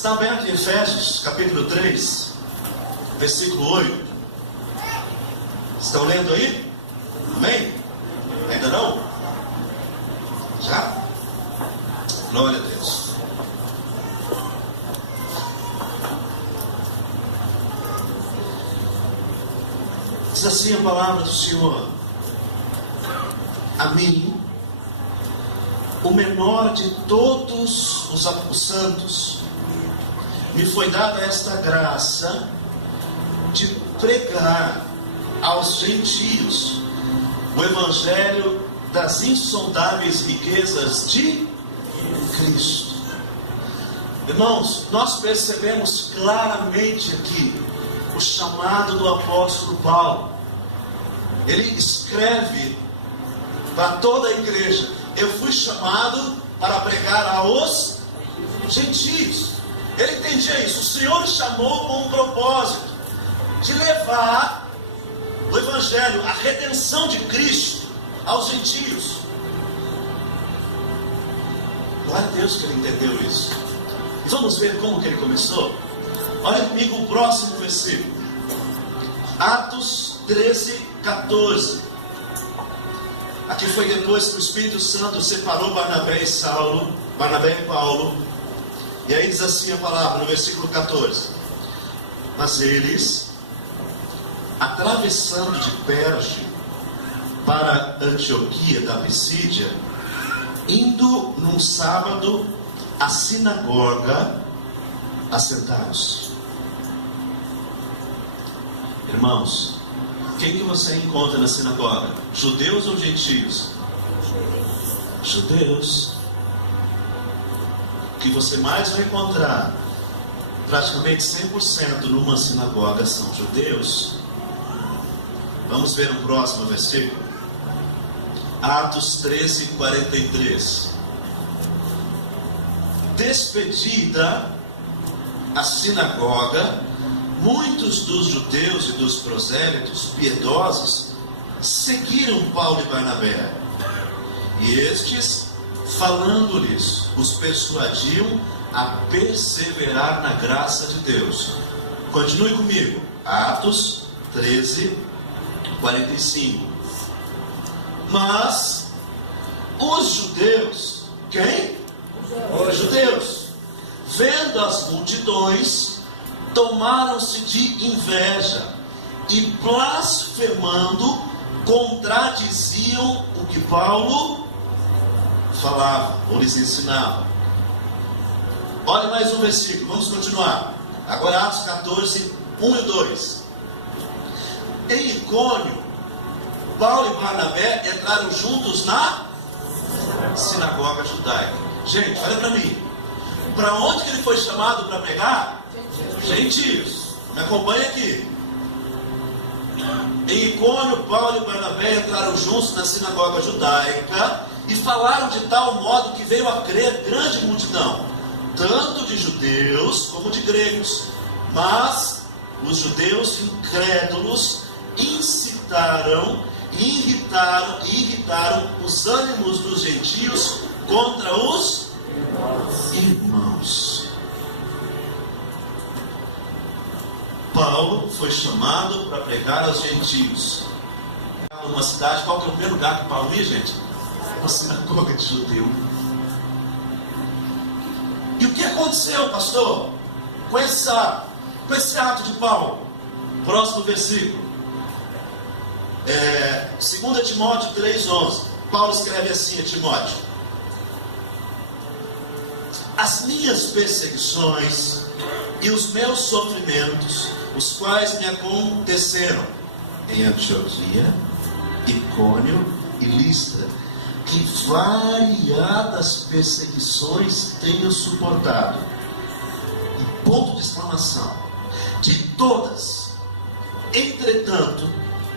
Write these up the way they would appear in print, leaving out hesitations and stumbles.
Está aberto em Efésios, capítulo 3, versículo 8. Estão lendo aí? Amém? Ainda não? Já? Glória a Deus. Diz assim a palavra do Senhor: a mim, o menor de todos os santos, me foi dada esta graça de pregar aos gentios o evangelho das insondáveis riquezas de Cristo. Irmãos, nós percebemos claramente aqui o chamado do apóstolo Paulo. Ele escreve para toda a igreja: eu fui chamado para pregar aos gentios. Ele entendia isso. O Senhor o chamou com um propósito de levar o evangelho, a redenção de Cristo aos gentios. Glória a Deus que ele entendeu isso. E vamos ver como que ele começou? Olha comigo o próximo versículo. Atos 13, 14. Aqui foi depois que o Espírito Santo separou Barnabé e Paulo. E aí diz assim a palavra no versículo 14: mas eles, atravessando de Perge para Antioquia da Pisídia, indo num sábado à sinagoga, assentaram-se. Irmãos, quem que você encontra na sinagoga? Judeus ou gentios? Judeus. O que você mais vai encontrar, praticamente 100% numa sinagoga, são judeus. Vamos ver o próximo versículo. Atos 13, 43. Despedida a sinagoga, muitos dos judeus e dos prosélitos piedosos seguiram Paulo e Barnabé. E estes, falando-lhes, os persuadiam a perseverar na graça de Deus. Continue comigo. Atos 13, 45. Mas os judeus, quem? Os judeus, vendo as multidões, tomaram-se de inveja e, blasfemando, contradiziam o que Paulo falava ou lhes ensinava. Olha mais um versículo, vamos continuar. Agora Atos 14, 1 e 2. Em Icônio, Paulo e Barnabé entraram juntos na sinagoga judaica. Gente, olha para mim. Para onde que ele foi chamado para pregar? Gentios. Me acompanha aqui. Em Icônio, Paulo e Barnabé entraram juntos na sinagoga judaica e falaram de tal modo que veio a crer grande multidão, tanto de judeus como de gregos. Mas os judeus incrédulos incitaram e irritaram os ânimos dos gentios contra os irmãos. Paulo foi chamado para pregar aos gentios. Numa cidade, qual que é o primeiro lugar que Paulo ia, gente? Uma sinagoga de judeu. E o que aconteceu, pastor, com esse ato de Paulo? Próximo versículo. 2 Timóteo 3,11. Paulo escreve assim a Timóteo: as minhas perseguições e os meus sofrimentos, os quais me aconteceram em Antioquia, Icônio e Listra, que variadas perseguições tenho suportado. E ponto de exclamação: de todas, entretanto,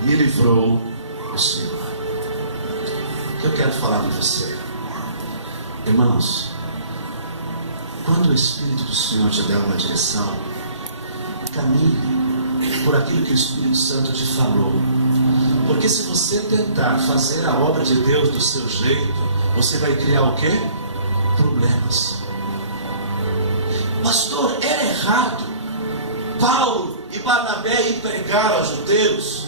me livrou o Senhor. O que eu quero falar com você, irmãos? Quando o Espírito do Senhor te der uma direção, caminhe por aquilo que o Espírito Santo te falou. Porque se você tentar fazer a obra de Deus do seu jeito, você vai criar o quê? Problemas. Pastor, era errado Paulo e Barnabé ir pregar aos judeus?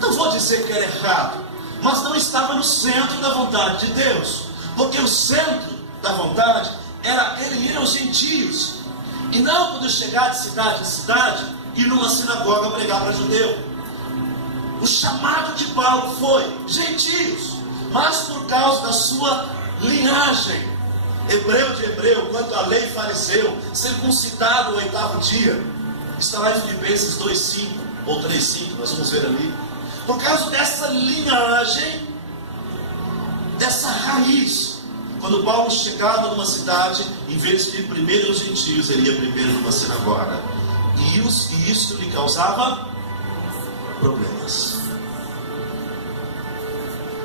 Não vou dizer que era errado, mas não estava no centro da vontade de Deus, porque o centro da vontade era ele ir aos gentios, e não quando chegar de cidade em cidade, ir numa sinagoga pregar para judeu. O chamado de Paulo foi gentios, mas por causa da sua linhagem, hebreu de hebreu, quanto à lei fariseu, circuncidado o 8º dia, está lá em Filipenses 2:5 ou 3:5, nós vamos ver ali. Por causa dessa linhagem, dessa raiz, quando Paulo chegava numa cidade, em vez de ir primeiro aos gentios, ele ia primeiro numa sinagoga, e isso lhe causava problemas.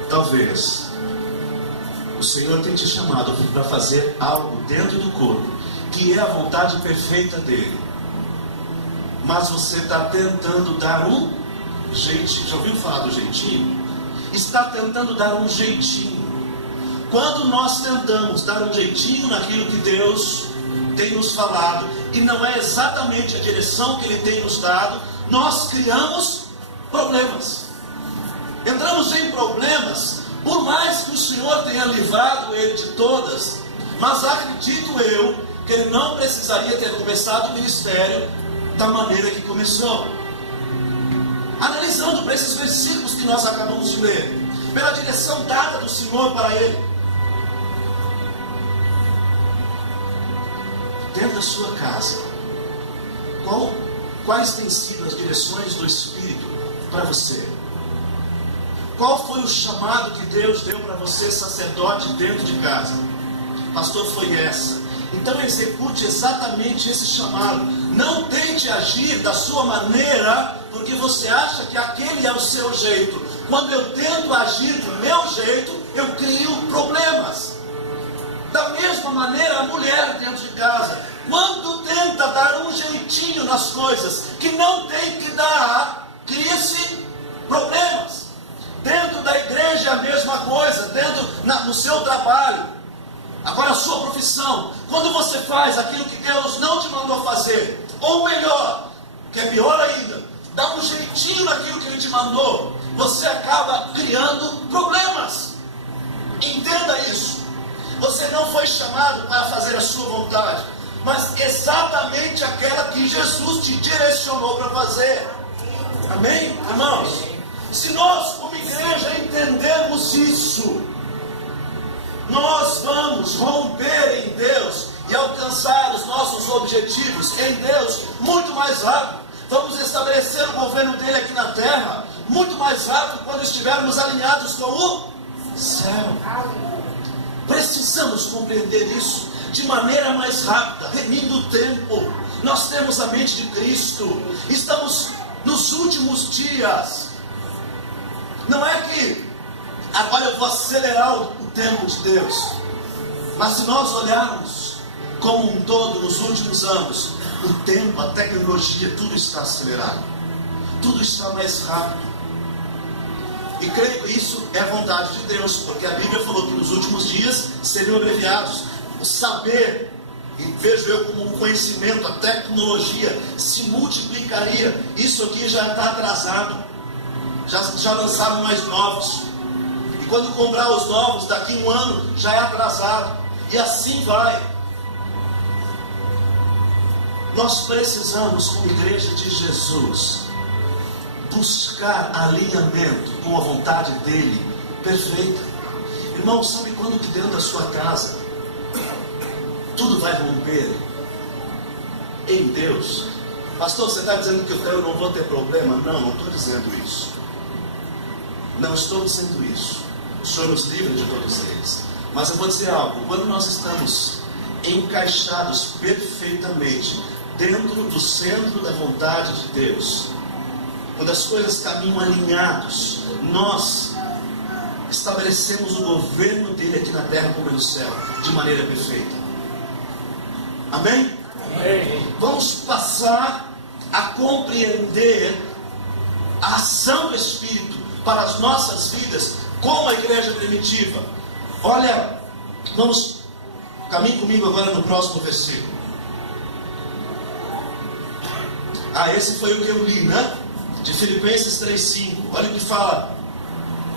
Talvez o Senhor tenha te chamado para fazer algo dentro do corpo, que é a vontade perfeita dele, mas você está tentando dar um jeitinho. Já ouviu falar do jeitinho? Está tentando dar um jeitinho. Quando nós tentamos dar um jeitinho naquilo que Deus tem nos falado, e não é exatamente a direção que Ele tem nos dado, nós criamos problemas. Entramos em problemas, por mais que o Senhor tenha livrado ele de todas, mas acredito eu que ele não precisaria ter começado o ministério da maneira que começou. Analisando para esses versículos que nós acabamos de ler, pela direção dada do Senhor para ele, dentro da sua casa, quais têm sido as direções do Espírito para você? Qual foi o chamado que Deus deu para você, sacerdote, dentro de casa? Pastor, foi essa. Então execute exatamente esse chamado. Não tente agir da sua maneira, porque você acha que aquele é o seu jeito. Quando eu tento agir do meu jeito, eu crio problemas. Da mesma maneira, a mulher dentro de casa, quando tenta dar um jeitinho nas coisas que não tem que dar, cria-se problemas. Dentro da igreja é a mesma coisa, no seu trabalho. Agora a sua profissão, quando você faz aquilo que Deus não te mandou fazer, ou melhor, que é pior ainda, dá um jeitinho naquilo que Ele te mandou, você acaba criando problemas. Entenda isso. Você não foi chamado para fazer a sua vontade, mas exatamente aquela que Jesus te direcionou para fazer. Amém, irmãos? Se nós, como igreja, entendermos isso, nós vamos romper em Deus e alcançar os nossos objetivos em Deus muito mais rápido. Vamos estabelecer o governo dele aqui na terra muito mais rápido quando estivermos alinhados com o céu. Precisamos compreender isso de maneira mais rápida, remindo o tempo. Nós temos a mente de Cristo, estamos nos últimos dias. Não é que agora eu vou acelerar o tempo de Deus, mas se nós olharmos como um todo nos últimos anos, o tempo, a tecnologia, tudo está acelerado, tudo está mais rápido. E creio que isso é a vontade de Deus, porque a Bíblia falou que nos últimos dias seriam abreviados. O saber, e vejo eu como um conhecimento, a tecnologia se multiplicaria. Isso aqui já está atrasado. Já lançaram mais novos, e quando comprar os novos, daqui um ano, já é atrasado, e assim vai. Nós precisamos, como igreja de Jesus, buscar alinhamento com a vontade dele, perfeita. Irmão, sabe quando que dentro da sua casa, tudo vai romper? Em Deus. Pastor, você está dizendo que eu não vou ter problema? Não estou dizendo isso. Não estou dizendo isso. O Senhor nos livra de todos eles. Mas eu vou dizer algo. Quando nós estamos encaixados perfeitamente dentro do centro da vontade de Deus, quando as coisas caminham alinhados, nós estabelecemos o governo dele aqui na terra como no céu, de maneira perfeita. Amém? Amém. Vamos passar a compreender a ação do Espírito para as nossas vidas, como a igreja primitiva. Olha, caminhe comigo agora no próximo versículo. Esse foi o que eu li, né? De Filipenses 3,5. Olha o que fala,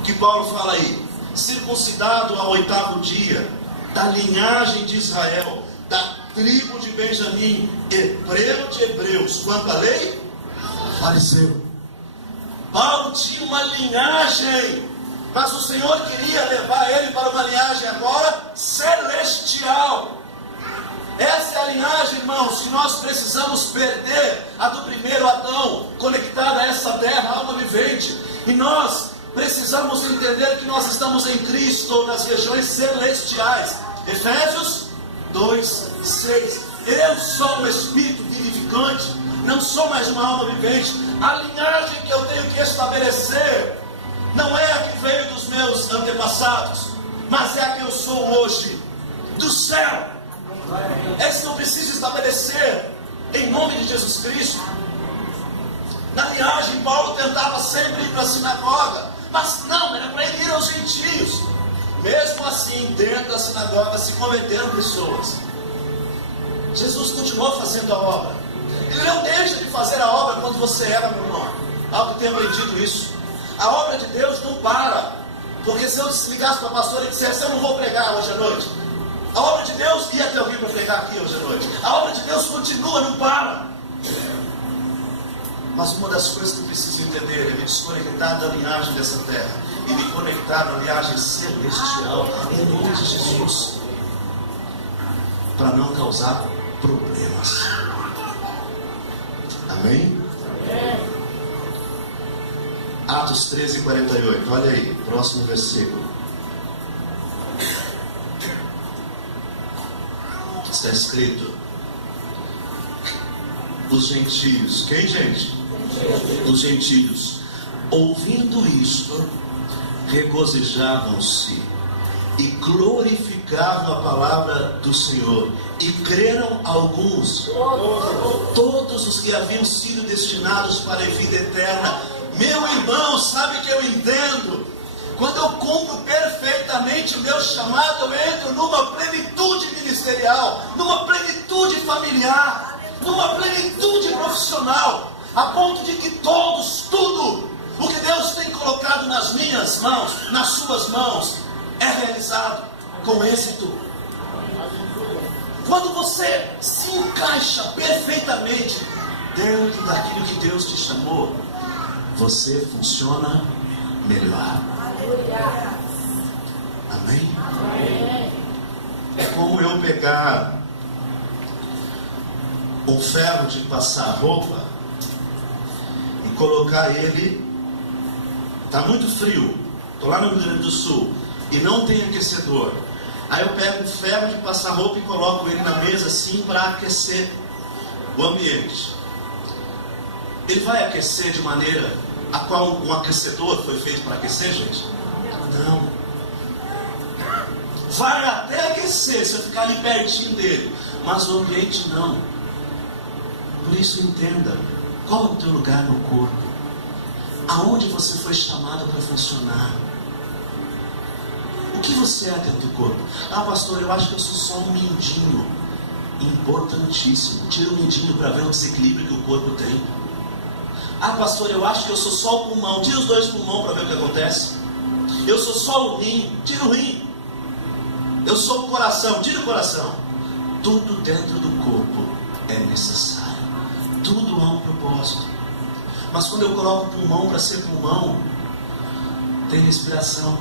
que Paulo fala aí: circuncidado ao 8º dia, da linhagem de Israel, da tribo de Benjamim, hebreu de hebreus, quanto à lei, fariseu. Paulo tinha uma linhagem, mas o Senhor queria levar ele para uma linhagem agora celestial. Essa é a linhagem, irmãos, que nós precisamos perder, a do primeiro Adão, conectada a essa terra, alma vivente. E nós precisamos entender que nós estamos em Cristo, nas regiões celestiais. Efésios 2:6. Eu sou um espírito vivificante, não sou mais uma alma vivente. A linhagem que eu tenho que estabelecer não é a que veio dos meus antepassados, mas é a que eu sou hoje, do céu. Essa eu preciso estabelecer em nome de Jesus Cristo. Na linhagem, Paulo tentava sempre ir para a sinagoga, mas não, era para ele ir aos gentios. Mesmo assim, dentro da sinagoga se converteram pessoas. Jesus continuou fazendo a obra. Ele não deixa de fazer a obra quando você erra, meu irmão. Algo que tenho aprendido isso. A obra de Deus não para. Porque se eu ligasse para a pastora e dissesse: eu não vou pregar hoje à noite, a obra de Deus ia ter alguém para pregar aqui hoje à noite. A obra de Deus continua, não para. Mas uma das coisas que eu preciso entender é me desconectar da linhagem dessa terra e me conectar na linhagem celestial, em nome de Jesus, para não causar problemas. Amém? Atos 13:48, olha aí, próximo versículo. Está escrito: os gentios, quem, gente? Os gentios, ouvindo isto, regozijavam-se e glorificavam a palavra do Senhor, e creram alguns, todos os que haviam sido destinados para a vida eterna. Meu irmão, sabe que eu entendo? Quando eu cumpro perfeitamente o meu chamado, eu entro numa plenitude ministerial, numa plenitude familiar, numa plenitude profissional, a ponto de que tudo o que Deus tem colocado nas minhas mãos, nas suas mãos, é realizado com êxito. Quando você se encaixa perfeitamente dentro daquilo que Deus te chamou, você funciona melhor. Amém? É como eu pegar um ferro de passar roupa e colocar ele. Está muito frio, estou lá no Rio Grande do Sul e não tem aquecedor. Aí eu pego um ferro de passar roupa e coloco ele na mesa assim para aquecer o ambiente. Ele vai aquecer de maneira a qual um aquecedor foi feito para aquecer, gente? Não. Vai até aquecer se eu ficar ali pertinho dele, mas o ambiente não. Por isso entenda, qual é o teu lugar no corpo? Aonde você foi chamado para funcionar? O que você é dentro do corpo? Ah, pastor, eu acho que eu sou só um mindinho. Importantíssimo. Tira o mindinho para ver o desequilíbrio que o corpo tem. Ah, pastor, eu acho que eu sou só o pulmão. Tira os 2 pulmões para ver o que acontece. Eu sou só o rim. Tira o rim. Eu sou o coração. Tira o coração. Tudo dentro do corpo é necessário. Tudo há um propósito. Mas quando eu coloco o pulmão para ser pulmão, tem respiração.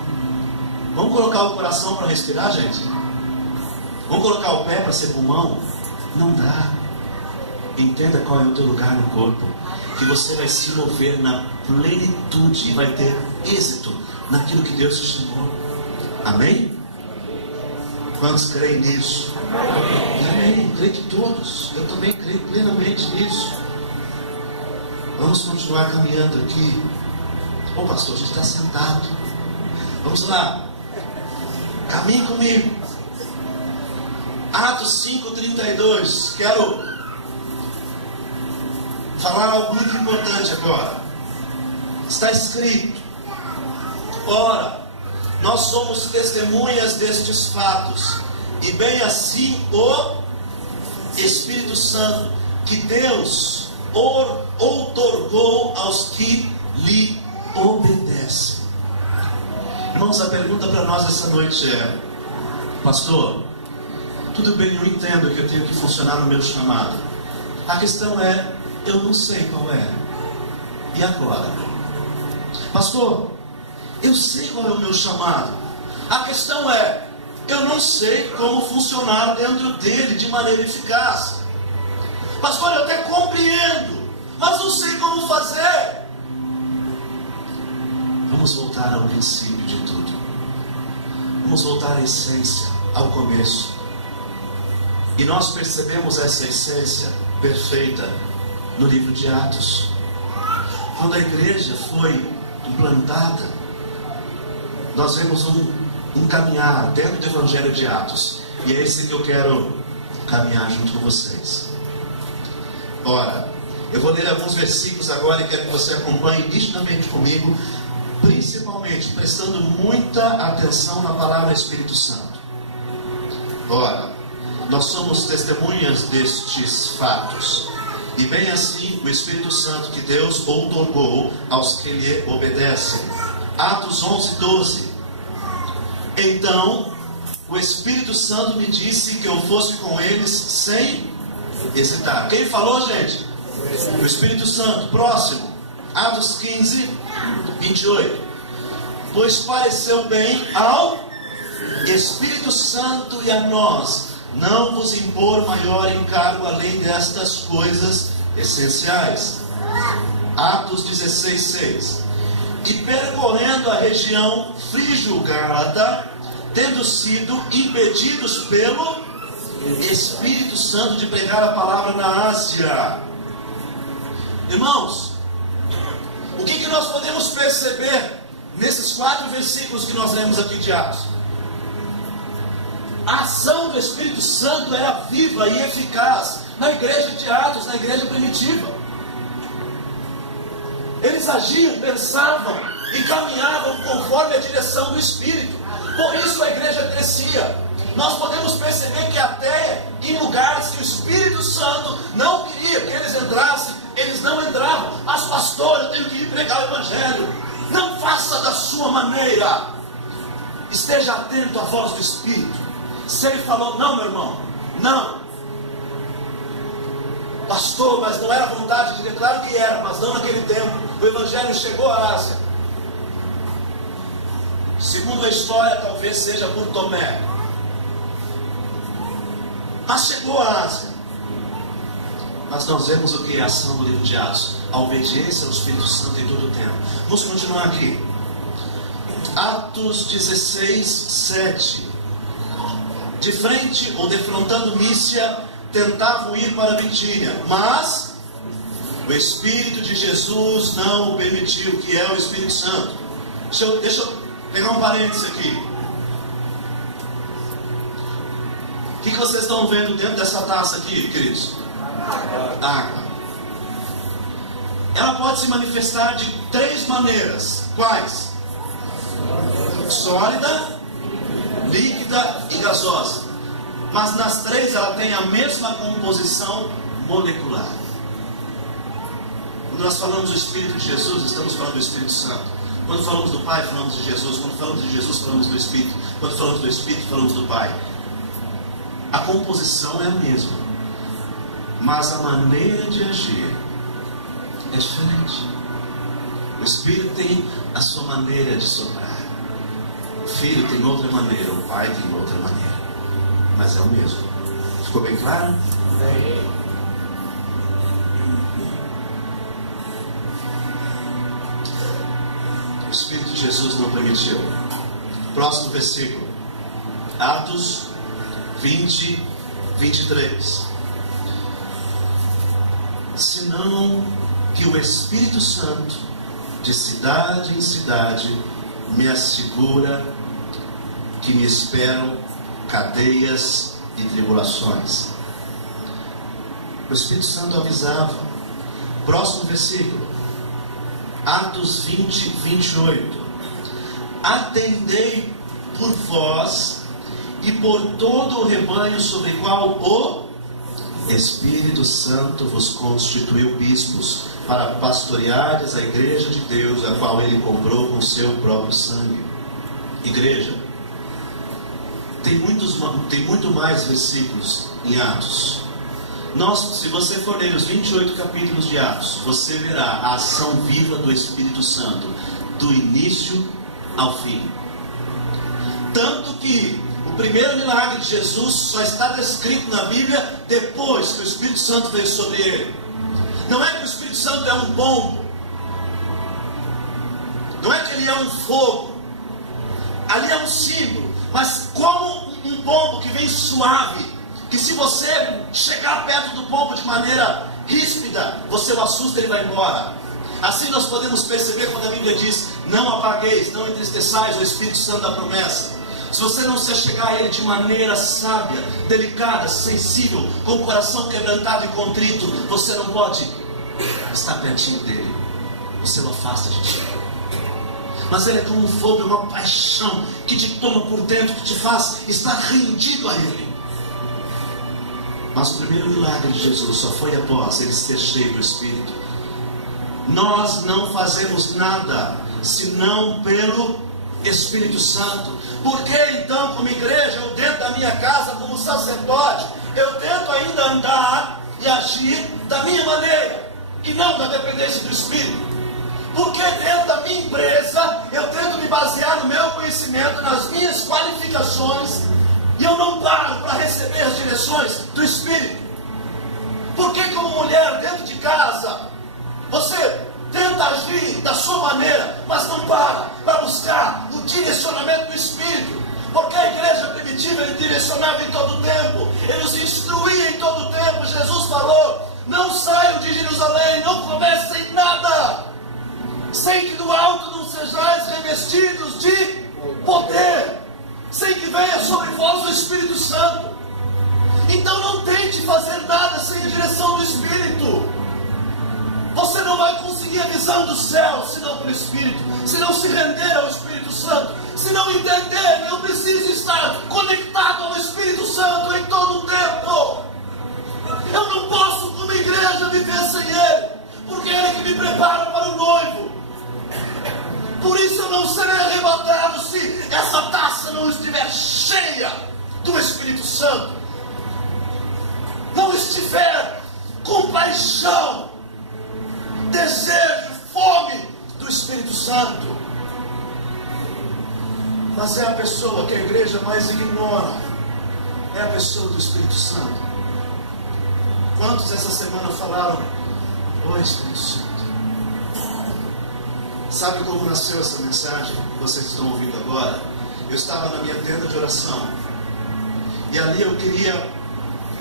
Vamos colocar o coração para respirar, gente? Vamos colocar o pé para ser pulmão? Não dá. Entenda qual é o teu lugar no corpo, que você vai se mover na plenitude e vai ter êxito naquilo que Deus te chamou. Amém? Quantos creem nisso? Amém. Creio que todos. Eu também creio plenamente nisso. Vamos continuar caminhando aqui. Ô pastor, a gente está sentado. Vamos lá. Caminhe comigo. Atos 5:32. Quero falar algo muito importante agora. Está escrito: ora, nós somos testemunhas destes fatos, e bem assim o Espírito Santo, que Deus outorgou aos que lhe obedecem. Irmãos, a pergunta para nós essa noite é: pastor, tudo bem, eu entendo que eu tenho que funcionar no meu chamado. A questão é, eu não sei qual é. E agora? Pastor, eu sei qual é o meu chamado. A questão é, eu não sei como funcionar dentro dele de maneira eficaz. Pastor, eu até compreendo, mas não sei como fazer. Vamos voltar ao princípio de tudo. Vamos voltar à essência, ao começo. E nós percebemos essa essência perfeita no livro de Atos. Quando a igreja foi implantada, nós vemos um caminhar dentro do Evangelho de Atos. E é esse que eu quero caminhar junto com vocês. Ora, eu vou ler alguns versículos agora e quero que você acompanhe nitidamente comigo, principalmente prestando muita atenção na palavra Espírito Santo. Ora, nós somos testemunhas destes fatos. E bem assim, o Espírito Santo que Deus outorgou aos que lhe obedecem. Atos 11:12. Então, o Espírito Santo me disse que eu fosse com eles sem hesitar. Quem falou, gente? O Espírito Santo. Próximo. Atos 15:28. Pois pareceu bem ao Espírito Santo e a nós não vos impor maior encargo além destas coisas essenciais. Atos 16:6. E percorrendo a região frígio-gálata, tendo sido impedidos pelo Espírito Santo de pregar a palavra na Ásia. Irmãos, o que nós podemos perceber nesses 4 versículos que nós lemos aqui de Atos? A ação do Espírito Santo era viva e eficaz na igreja de Atos, na igreja primitiva. Eles agiam, pensavam e caminhavam conforme a direção do Espírito. Por isso a igreja crescia. Nós podemos perceber que até em lugares que o Espírito Santo não queria que eles entrassem, eles não entravam. Mas pastor, eu tenho que ir pregar o Evangelho. Não faça da sua maneira. Esteja atento à voz do Espírito. Se ele falou, não, meu irmão, não. Pastor, mas não era vontade de Deus. Claro que era, mas não naquele tempo. O Evangelho chegou à Ásia. Segundo a história, talvez seja por Tomé. Mas chegou à Ásia. Mas nós vemos o que é a ação do livro de Atos. A obediência ao Espírito Santo em todo o tempo. Vamos continuar aqui. Atos 16:7. De frente, ou defrontando Mísia, tentavam ir para Bitínia, mas o Espírito de Jesus não o permitiu, que é o Espírito Santo. Deixa eu pegar um parênteses aqui. O que vocês estão vendo dentro dessa taça aqui, queridos? Água. Ela pode se manifestar de 3 maneiras. Quais? Sólida, líquida e gasosa. Mas nas 3 ela tem a mesma composição molecular. Quando nós falamos do Espírito de Jesus, estamos falando do Espírito Santo. Quando falamos do Pai, falamos de Jesus. Quando falamos de Jesus, falamos do Espírito. Quando falamos do Espírito, falamos do Pai. A composição é a mesma, mas a maneira de agir é diferente. O Espírito tem a sua maneira de soprar. O Filho tem outra maneira, o Pai tem outra maneira, mas é o mesmo. Ficou bem claro? O Espírito de Jesus não permitiu. Próximo versículo, Atos 20:23. Senão que o Espírito Santo, de cidade em cidade, me assegura que me esperam cadeias e tribulações. O Espírito Santo avisava. Próximo versículo, Atos 20:28. Atendei por vós e por todo o rebanho sobre o qual o Espírito Santo vos constituiu bispos para pastoreares a igreja de Deus, a qual ele comprou com seu próprio sangue. Igreja, tem muito mais versículos em Atos. Se você for ler os 28 capítulos de Atos, você verá a ação viva do Espírito Santo, do início ao fim. Tanto que o primeiro milagre de Jesus só está descrito na Bíblia depois que o Espírito Santo veio sobre ele. Não é que o Espírito Santo é um pombo, não é que ele é um fogo, ali é um símbolo, mas como um pombo que vem suave, que se você chegar perto do pombo de maneira ríspida, você o assusta e ele vai embora. Assim nós podemos perceber quando a Bíblia diz: não apagueis, não entristeçais o Espírito Santo da promessa. Se você não se achegar a ele de maneira sábia, delicada, sensível, com o coração quebrantado e contrito, você não pode estar pertinho dele, você o afasta de ti. Mas ele é como um fogo, é uma paixão que te toma por dentro, que te faz estar rendido a ele. Mas o primeiro milagre de Jesus só foi após ele ser cheio do Espírito. Nós não fazemos nada senão pelo Espírito Santo. Por que então, como igreja, eu dentro da minha casa, como sacerdote, eu tento ainda andar e agir da minha maneira e não da dependência do Espírito? Porque dentro da minha empresa eu tento me basear no meu conhecimento, nas minhas qualificações, e eu não paro para receber as direções do Espírito? Porque como mulher dentro de casa, você tenta agir da sua maneira, mas não para buscar o direcionamento do Espírito? Porque a igreja primitiva, ele direcionava em todo o tempo, ele os instruía em todo o tempo. Jesus falou: não saiam de Jerusalém, não comecem nada, sem que do alto não sejais revestidos de poder, sem que venha sobre vós o Espírito Santo. Então não tente fazer nada sem a direção do Espírito. Você não vai conseguir a visão do céu senão pelo Espírito, se não se render ao Espírito Santo, se não entender que eu preciso estar conectado ao Espírito Santo em todo o tempo. Eu não posso, como igreja, viver sem Ele, porque é Ele que me prepara para o noivo. Por isso eu não serei arrebatado se essa taça não estiver cheia do Espírito Santo, não estiver com paixão, desejo, fome do Espírito Santo. Mas é a pessoa que a igreja mais ignora, é a pessoa do Espírito Santo. Quantos essa semana falaram: ó Espírito Santo? Sabe como nasceu essa mensagem que vocês estão ouvindo agora? Eu estava na minha tenda de oração, e ali eu queria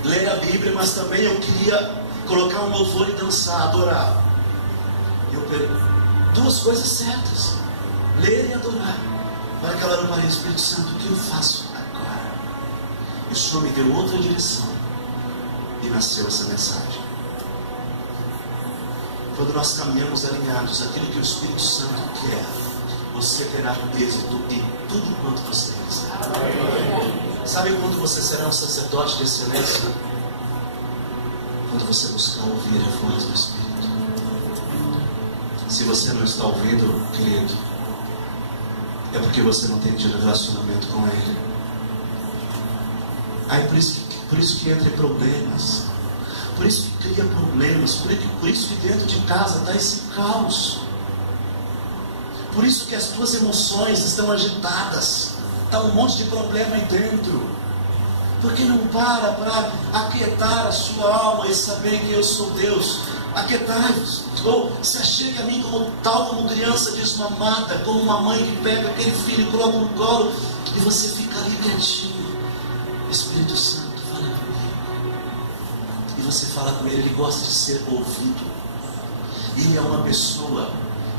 ler a Bíblia, mas também eu queria colocar um louvor e dançar, adorar. Eu pergunto, duas coisas certas: ler e adorar. Para que ela não pare: Espírito Santo, o que eu faço agora? E o Senhor me deu outra direção, e nasceu essa mensagem. Quando nós caminhamos alinhados aquilo que o Espírito Santo quer, você terá êxito em tudo quanto você fizer. Sabe quando você será um sacerdote de excelência? Quando você buscar ouvir a voz do Espírito. Se você não está ouvindo, querido, é porque você não tem tido relacionamento com Ele. Aí por isso que entra em problemas, por isso que cria problemas, por isso que dentro de casa está esse caos, por isso que as tuas emoções estão agitadas, está um monte de problema aí dentro, porque não para aquietar a sua alma e saber que eu sou Deus. Aquietai-vos, ou se achegue a mim como criança desmamada, como uma mãe que pega aquele filho e coloca no colo, e você fica ali quietinho. Espírito Santo, fala comigo. E você fala com Ele, Ele gosta de ser ouvido. Ele é uma pessoa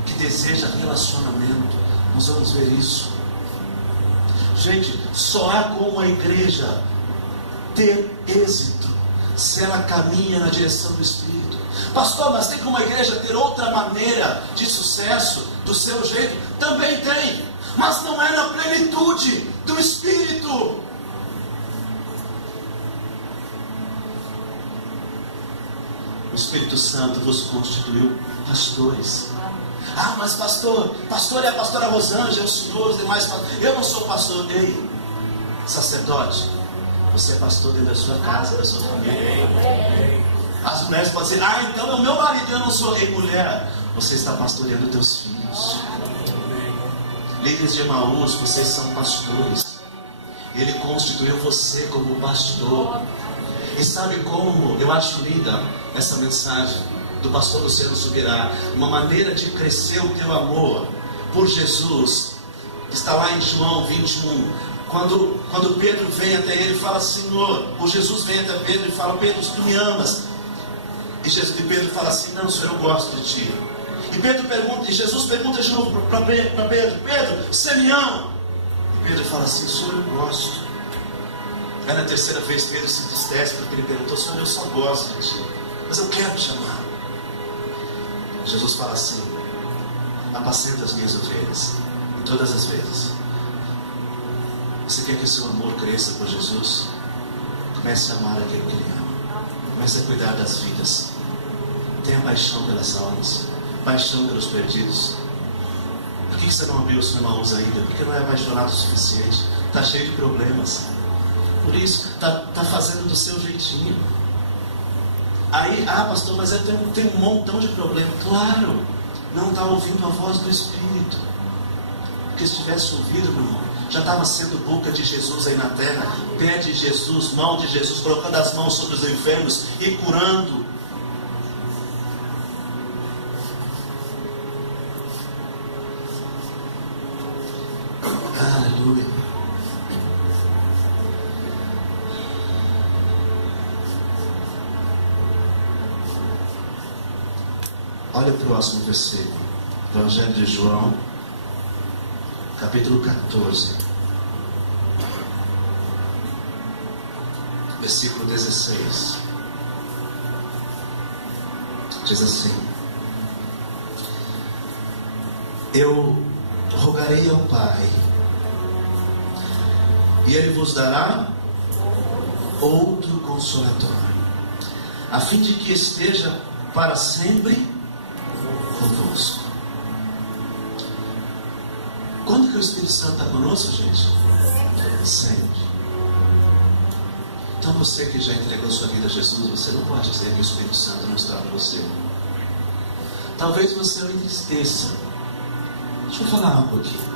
que deseja relacionamento. Nós vamos ver isso. Gente, só há como a igreja ter êxito se ela caminha na direção do Espírito. Pastor, mas tem como a igreja ter outra maneira de sucesso, do seu jeito? Também tem, mas não é na plenitude do Espírito. Espírito Santo vos constituiu pastores. Ah, mas pastor é a pastora Rosângela, o senhor, os demais pastores. Eu não sou pastor. Ei, sacerdote, você é pastor dentro da sua casa, da sua família. As mulheres podem dizer, ah, então é o meu marido, eu não sou. Ei, mulher, você está pastoreando teus filhos. Líderes de Emaús, vocês são pastores. Ele constituiu você como pastor. E sabe como eu acho linda essa mensagem do pastor Luciano Subirá? Uma maneira de crescer o teu amor por Jesus está lá em João 21. Quando Pedro vem até ele e fala, Senhor, ou Jesus vem até Pedro e fala, Pedro, tu me amas? E Pedro fala assim, não, Senhor, eu gosto de ti. E Jesus pergunta de novo para Pedro, Pedro, você me ama? E Pedro fala assim, Senhor, eu gosto. Aí na terceira vez Pedro se entristece porque ele perguntou, Senhor, eu só gosto de ti, mas eu quero te amar. Jesus fala assim, apacenta as minhas ovelhas. E todas as vezes. Você quer que o seu amor cresça por Jesus? Comece a amar aquele que ele ama. Comece a cuidar das vidas. Tenha paixão pelas almas, paixão pelos perdidos. Por que você não abriu o seu Emaús ainda? Porque não é apaixonado o suficiente. Está cheio de problemas. Por isso, está fazendo do seu jeitinho. Aí, pastor, mas eu tenho um montão de problemas. Claro, não está ouvindo a voz do Espírito. Porque se tivesse ouvido, meu irmão, já estava sendo boca de Jesus aí na terra, pé de Jesus, mão de Jesus, colocando as mãos sobre os enfermos e curando. Aleluia. Olha o próximo versículo, Evangelho de João, capítulo 14, versículo 16. Diz assim: eu rogarei ao Pai, e Ele vos dará outro Consolador, a fim de que esteja para sempre convosco. Quando que o Espírito Santo está conosco, gente? Sempre. Então você que já entregou sua vida a Jesus, você não pode dizer que o Espírito Santo não está com você. Talvez você o entristeça. Deixa eu falar um pouquinho.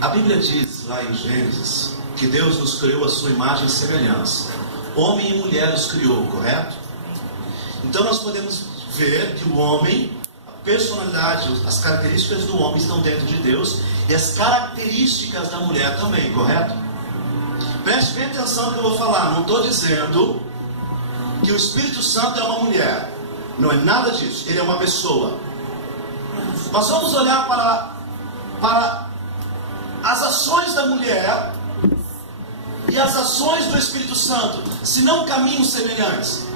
A Bíblia diz lá em Gênesis que Deus nos criou a sua imagem e semelhança. Homem e mulher os criou, correto? Então nós podemos ver que o homem, a personalidade, as características do homem estão dentro de Deus e as características da mulher também, correto? Preste bem atenção no que eu vou falar. Não estou dizendo que o Espírito Santo é uma mulher. Não é nada disso. Ele é uma pessoa. Mas vamos olhar para as ações da mulher e as ações do Espírito Santo, se não caminhos semelhantes.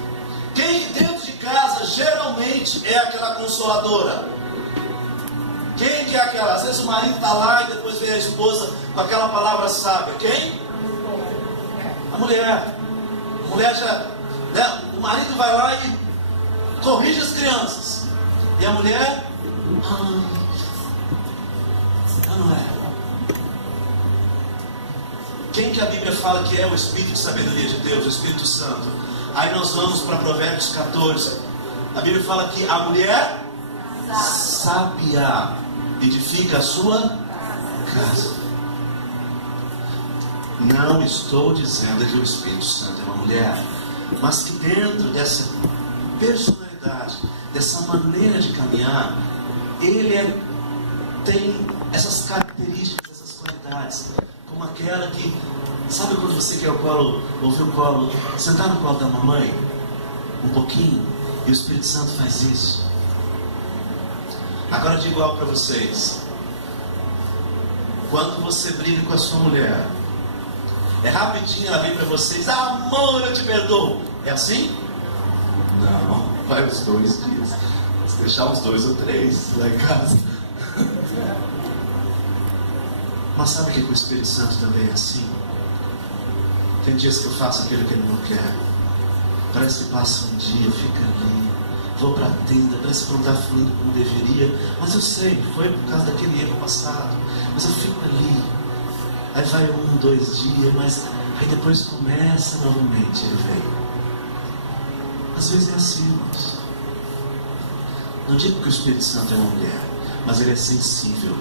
Quem dentro de casa geralmente é aquela consoladora? Quem que é aquela? Às vezes o marido está lá e depois vem a esposa com aquela palavra sábia. Quem? A mulher. A mulher já, né? O marido vai lá e corrige as crianças. E a mulher, não é. Quem que a Bíblia fala que é o Espírito de sabedoria de Deus, o Espírito Santo? Aí nós vamos para Provérbios 14. A Bíblia fala que a mulher sábia edifica a sua casa. Não estou dizendo que o Espírito Santo é uma mulher, mas que dentro dessa personalidade, dessa maneira de caminhar, ele tem essas características, essas qualidades, como aquela que, sabe quando você quer o colo, ouvir o colo, sentar no colo da mamãe, um pouquinho, e o Espírito Santo faz isso. Agora eu digo algo para vocês. Quando você briga com a sua mulher, é rapidinho ela vem para vocês, amor, eu te perdoo. É assim? Não, vai os 2 dias. Se deixar uns 2 ou 3 lá em casa. Mas sabe que com o Espírito Santo também é assim? Tem dias que eu faço aquilo que ele não quer. Parece que passa um dia, fica ali. Vou para a tenda, parece que não está fluindo como deveria. Mas eu sei, foi por causa daquele erro passado. Mas eu fico ali. Aí vai 1, 2 dias, mas aí depois começa novamente, ele vem. Às vezes é assim, irmãos. Não digo que o Espírito Santo é uma mulher, mas ele é sensível.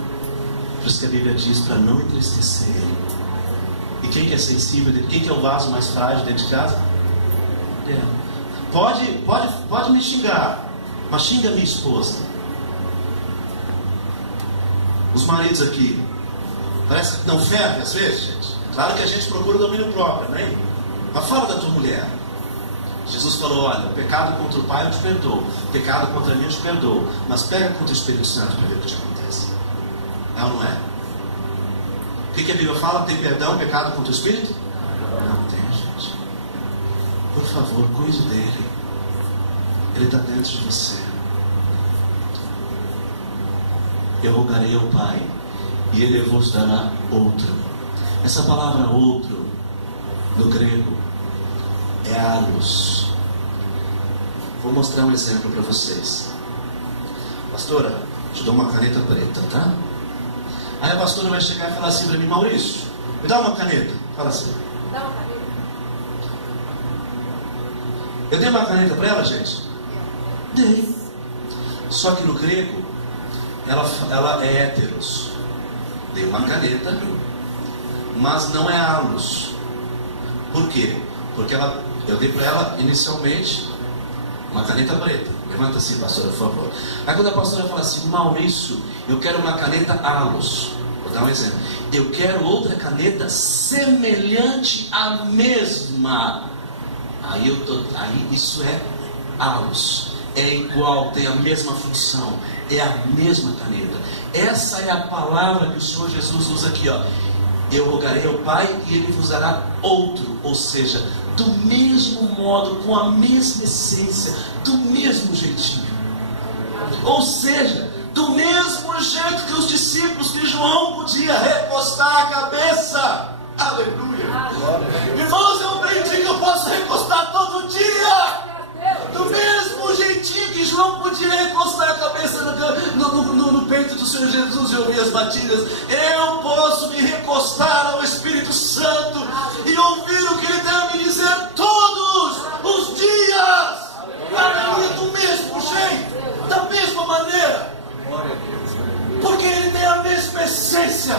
Por isso que a Bíblia diz para não entristecer ele. E quem que é sensível? Quem que é o vaso mais frágil dentro de casa? Mulher. Pode me xingar, mas xinga a minha esposa. Os maridos aqui, parece que não ferve às vezes, gente. Claro que a gente procura o domínio próprio, né? Mas fala da tua mulher. Jesus falou, olha, pecado contra o pai eu te perdoo, pecado contra mim eu te perdoo, mas pega contra o Espírito Santo para ver o que te acontece. É ou não é? O que a Bíblia fala? Tem perdão, pecado contra o Espírito? Não tem, gente. Por favor, cuide dele. Ele está dentro de você. Eu rogarei ao Pai e Ele vos dará outro. Essa palavra outro, no grego, é allos. Vou mostrar um exemplo para vocês. Pastora, te dou uma caneta preta, tá? Aí a pastora vai chegar e falar assim para mim, Maurício, me dá uma caneta. Fala assim. Dá uma caneta. Eu dei uma caneta para ela, gente? Dei. Só que no grego, ela é heteros. Dei uma caneta, mas não é allos. Por quê? Porque eu dei para ela inicialmente uma caneta preta. Levanta assim, pastora, por favor. Aí quando a pastora fala assim, Maurício, eu quero uma caneta allos. Vou dar um exemplo. Eu quero outra caneta semelhante à mesma. Aí isso é allos. É igual, tem a mesma função. É a mesma caneta. Essa é a palavra que o Senhor Jesus usa aqui, ó. Eu rogarei ao Pai e Ele vos dará outro, ou seja, do mesmo modo, com a mesma essência, do mesmo jeitinho. Ou seja, do mesmo jeito que os discípulos de João podia recostar a cabeça. Aleluia. Irmãos, eu aprendi que eu posso recostar todo dia. Do mesmo jeitinho que João podia recostar a cabeça no peito do Senhor Jesus e ouvir as batidas, eu posso me recostar ao Espírito Santo e ouvir o que Ele tem a me dizer todos os dias. Aleluia, do mesmo jeito, da mesma maneira, porque Ele tem a mesma essência,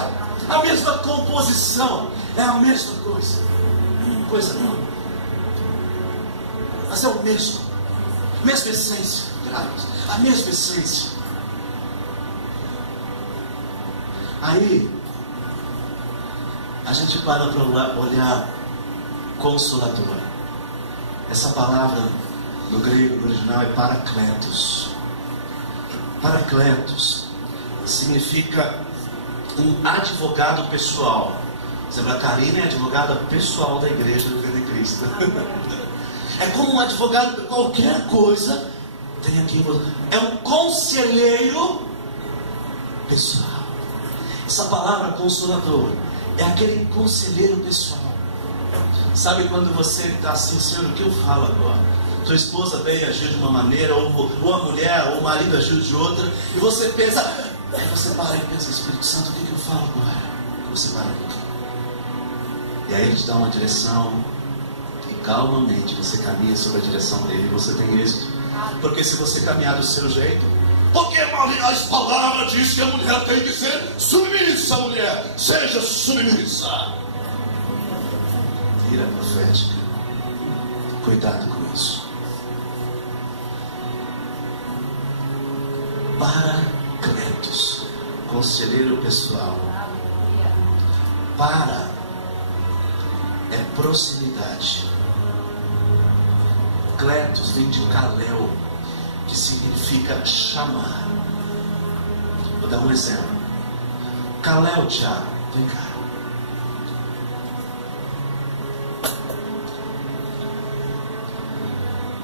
a mesma composição, é a mesma coisa, coisa não, mas é o mesma essência, a mesma essência. Aí a gente para olhar consolador. Essa palavra no grego, no original, é paracletos. Paracletos significa um advogado pessoal. Por exemplo, a Karina é advogada pessoal da igreja do Cristo de Cristo. É como um advogado de qualquer coisa. Tem aqui, é um conselheiro pessoal. Essa palavra consolador é aquele conselheiro pessoal. Sabe quando você está assim, Senhor, o que eu falo agora? Sua esposa vem e agiu de uma maneira, ou a mulher, ou o marido agiu de outra, e você pensa, aí você para e pensa, Espírito Santo, o que eu falo agora? E você para e aí Ele te dá uma direção, e calmamente você caminha sobre a direção dele, e você tem êxito. Porque se você caminhar do seu jeito, porque as palavras diz que a mulher tem que ser submissa, mulher, seja submissa. Ira profética. Cuidado com isso. Paracletos, conselheiro pessoal. Para é proximidade. Cletos vem de Kalel, que significa chamar. Vou dar um exemplo. Kalel, Tiago, vem cá.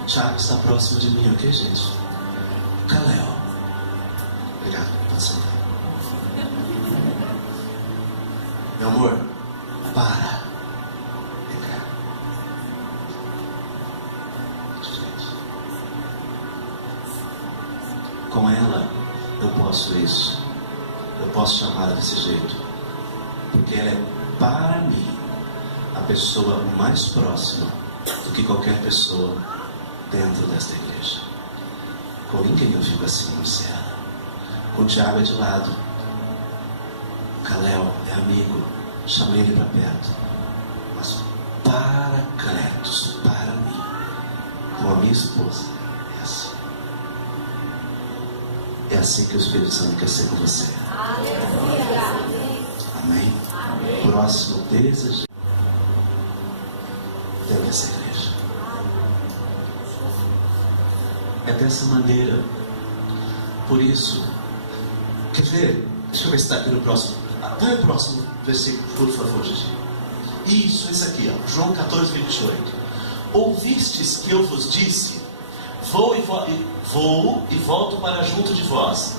Tiago está próximo de mim, ok, gente? Kalel. Obrigado, pode sentar. Meu amor, para. Vem cá. com ela eu posso isso. Eu posso chamar desse jeito. Porque ela é, para mim, a pessoa mais próxima do que qualquer pessoa dentro desta igreja. Com ninguém eu fico assim, Luciana. Com o Tiago é de lado. O Caléu é amigo. Chamei ele para perto. Mas para Cletos, para mim, com a minha esposa, é assim. É assim que o Espírito Santo quer ser com você. Amém? Amém. Próximo desejo deve essa igreja. É dessa maneira. Por isso, quer ver? Deixa eu ver se está aqui no próximo. Vai o próximo versículo, por favor, Gigi. Isso, esse aqui, ó, João 14, 28. Ouvistes que eu vos disse: vou e volto para junto de vós.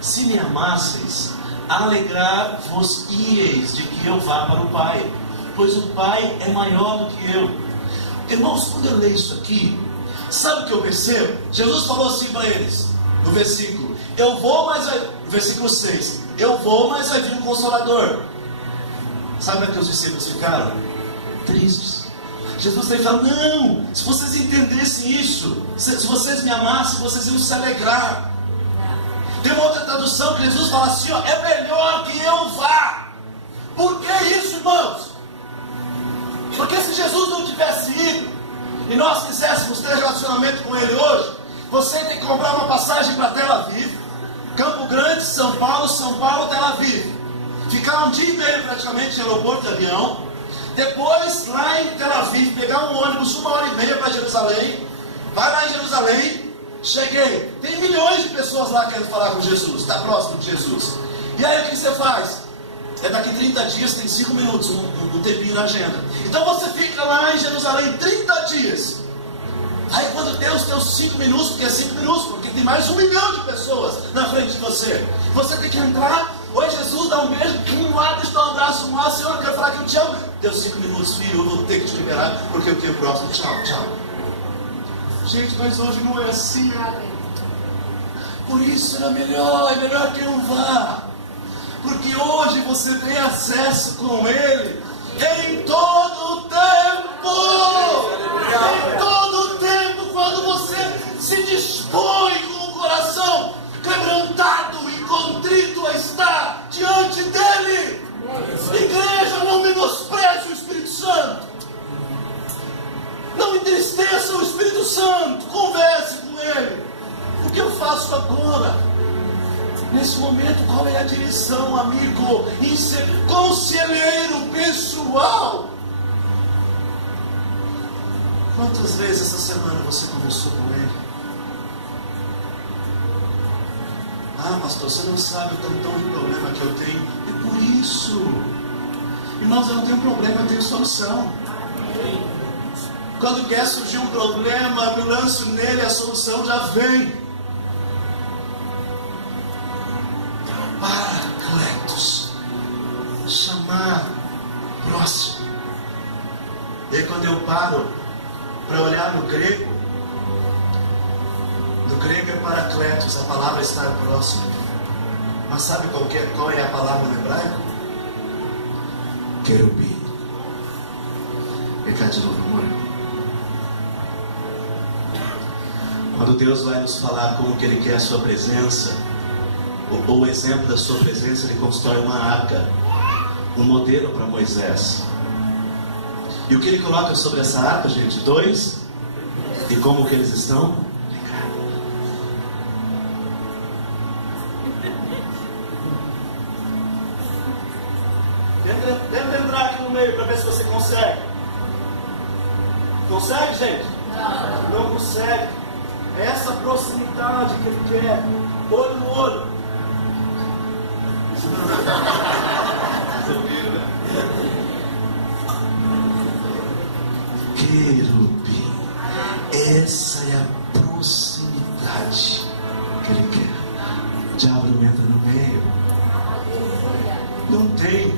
Se me amasseis, alegrar-vos-ieis de que eu vá para o Pai, pois o Pai é maior do que eu. Irmãos, quando eu leio isso aqui, sabe o que eu percebo? Jesus falou assim para eles, no versículo: eu vou, mas vai... Versículo 6: eu vou, mas vai vir um Consolador. Sabe como é que os discípulos ficaram? Tristes. Jesus está falando: não, se vocês entendessem isso, se vocês me amassem, vocês iam se alegrar. Tem uma outra tradução que Jesus fala assim, ó: é melhor que eu vá. Por que isso, irmãos? Porque se Jesus não tivesse ido e nós quiséssemos ter relacionamento com Ele hoje, você tem que comprar uma passagem para Tel Aviv, Campo Grande, São Paulo, Tel Aviv. Ficar um dia e meio praticamente no aeroporto de avião. Depois, lá em Tel Aviv, pegar um ônibus 1h30 para Jerusalém. Vai lá em Jerusalém. Cheguei. Tem milhões de pessoas lá querendo falar com Jesus. Está próximo de Jesus. E aí o que você faz? É daqui 30 dias, tem 5 minutos, um tempinho na agenda. Então você fica lá em Jerusalém 30 dias. Aí quando tem os teus 5 minutos, porque é 5 minutos, porque tem mais 1 milhão de pessoas na frente de você. Você tem que entrar: oi Jesus, dá um beijo, deixa eu dar um abraço, Senhor, eu quero falar que eu te amo. Deu 5 minutos, filho, eu vou ter que te liberar, porque eu tenho o próximo, tchau. Gente, mas hoje não é assim. Por isso é melhor que eu vá. Porque hoje você tem acesso com Ele em todo o tempo. Em todo o tempo, quando você se dispõe com o coração quebrantado e contrito a estar diante dEle. Igreja, não menospreze o Espírito Santo. Não entristeça o Espírito Santo. Converse com Ele. O que eu faço agora? Nesse momento, qual é a direção, amigo? Conselheiro pessoal. Quantas vezes essa semana você conversou com Ele? Ah, pastor, você não sabe o tantão de problema que eu tenho. É por isso. Irmãos, eu não tenho problema, eu tenho solução. Quando quer surgir um problema, eu me lanço nele, a solução já vem. Paracletos, chamar próximo. E aí quando eu paro para olhar no grego é paracletos, a palavra estar próximo. Mas sabe qual é a palavra no hebraico? Querubim. Vem cá de novo, amor. Quando Deus vai nos falar como que Ele quer a sua presença, o exemplo da sua presença, Ele constrói uma arca, um modelo para Moisés. E o que Ele coloca sobre essa arca, gente? 2. E como que eles estão? Tenta entrar aqui no meio para ver se você consegue. Consegue, gente? Não consegue. É essa proximidade que Ele quer. Olho no olho. Querubim. Essa é a proximidade que Ele quer. O diabo não entra no meio. Não tem.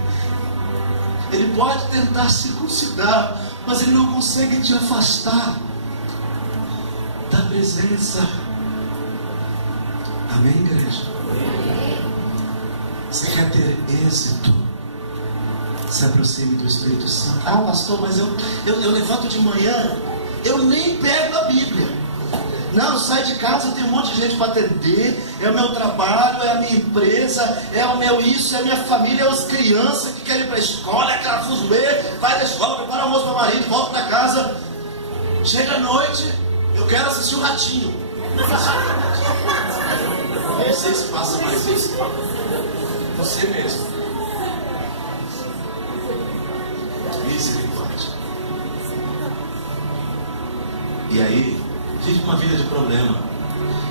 Ele pode tentar circuncidar, mas ele não consegue te afastar da presença. Amém, igreja? Você quer ter êxito? Se aproxime do Espírito Santo. Ah, pastor, mas eu levanto de manhã, eu nem pego a Bíblia. Não, eu saio de casa, tem um monte de gente para atender, é o meu trabalho, é a minha empresa, é o meu isso, é a minha família, é as crianças que querem ir para a escola, é aquela fuzuê, vai da escola, prepara almoço para o marido, volta para casa. Chega à noite, eu quero assistir o Ratinho. Vocês façam mais isso. Você mesmo. Misericórdia. E aí, vive uma vida de problema.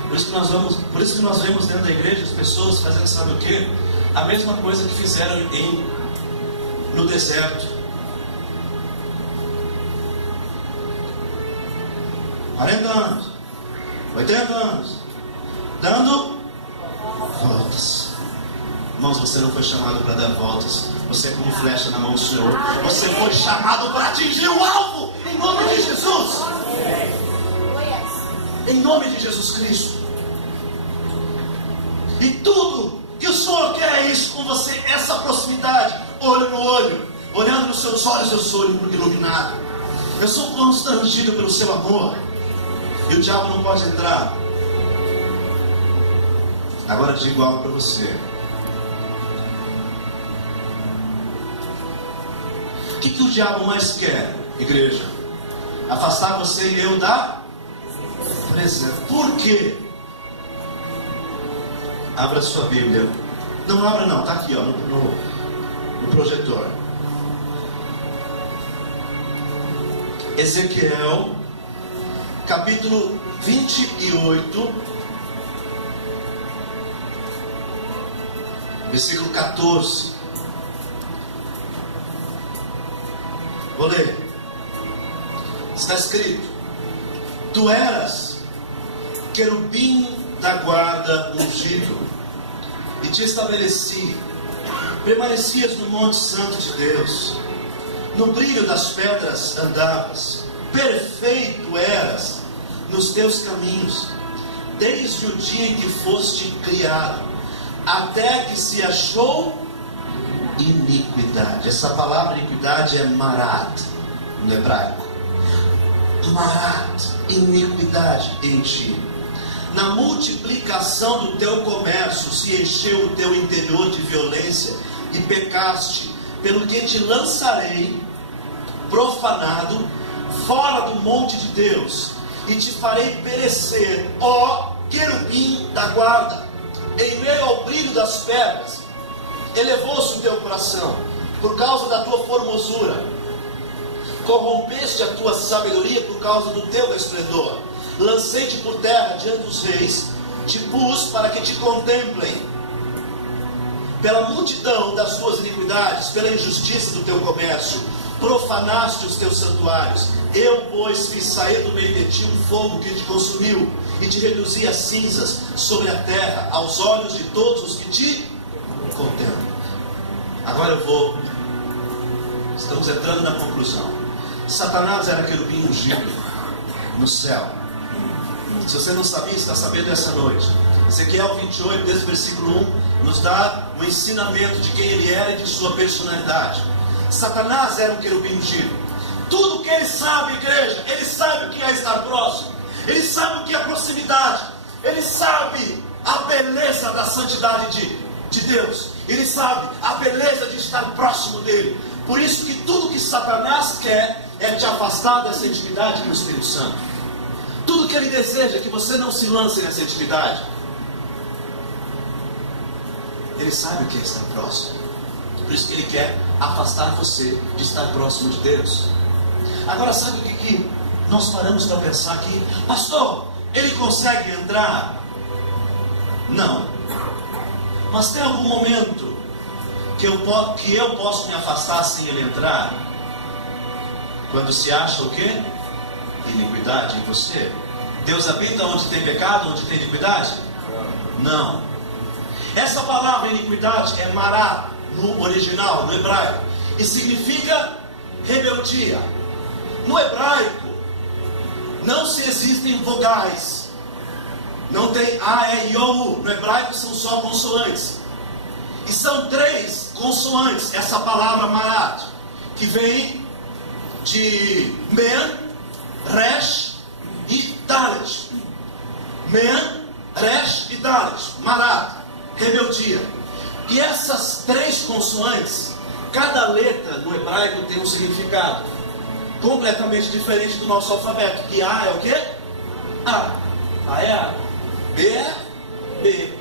Por isso que nós vemos dentro da igreja as pessoas fazendo, sabe o quê? A mesma coisa que fizeram no deserto. 40 anos, 80 anos, dando voltas. Irmãos, você não foi chamado para dar voltas. Você é como flecha na mão do Senhor. Você foi chamado para atingir o alvo, em nome de Jesus. Em nome de Jesus Cristo. E tudo que o Senhor quer é isso com você, essa proximidade, olho no olho, olhando nos seus olhos, eu sou iluminado. Eu sou constrangido pelo seu amor. E o diabo não pode entrar. Agora eu digo algo para você. O que o diabo mais quer, igreja? Afastar você e eu da presença. Por quê? Abra sua Bíblia. Não abra não, está aqui ó, no projetor. Ezequiel, capítulo 28, versículo 14. Vou ler. Está escrito: Tu eras querubim da guarda ungido, e te estabeleci. Permanecias no monte santo de Deus. No brilho das pedras andavas. Perfeito eras nos teus caminhos, desde o dia em que foste criado, até que se achou iniquidade. Essa palavra iniquidade é marat no hebraico. Marat, iniquidade em ti. Na multiplicação do teu comércio se encheu o teu interior de violência, e pecaste, pelo que te lançarei profanado fora do monte de Deus, e te farei perecer, ó querubim da guarda, em meio ao brilho das pedras. Elevou-se o teu coração por causa da tua formosura, corrompeste a tua sabedoria por causa do teu resplendor. Lancei-te por terra diante dos reis, te pus para que te contemplem. Pela multidão das tuas iniquidades, pela injustiça do teu comércio, profanaste os teus santuários. Eu, pois, fiz sair do meio de ti um fogo que te consumiu, e te reduzi a cinzas sobre a terra, aos olhos de todos os que te contemplam. Agora estamos entrando na conclusão. Satanás era querubim ungido no céu. Se você não sabia, está sabendo essa noite. Ezequiel 28, desde o versículo 1, nos dá um ensinamento de quem ele era e de sua personalidade. Satanás era um querubim ungido. Tudo que ele sabe, igreja, ele sabe o que é estar próximo, ele sabe o que é proximidade, ele sabe a beleza da santidade de Deus, ele sabe a beleza de estar próximo dele. Por isso que tudo que Satanás quer é te afastar dessa intimidade com o Espírito Santo. Tudo que ele deseja é que você não se lance nessa intimidade. Ele sabe o que é estar próximo. Por isso que ele quer afastar você de estar próximo de Deus. Agora, sabe o que nós paramos para pensar aqui? Pastor, ele consegue entrar? Não. Mas tem algum momento que eu posso me afastar sem ele entrar? Quando se acha o quê? Iniquidade em você. Deus habita onde tem pecado, onde tem iniquidade? Não. Essa palavra iniquidade é mará no original, no hebraico, e significa rebeldia. No hebraico não se existem vogais. Não tem A, E, I, O, U. No hebraico são só consoantes. E são 3 consoantes, essa palavra marat, que vem de men, resh e dalet. Men, resh e dalet. Marat, rebeldia. E essas 3 consoantes, cada letra no hebraico tem um significado completamente diferente do nosso alfabeto. Que A é o quê? A. A é A. B é B.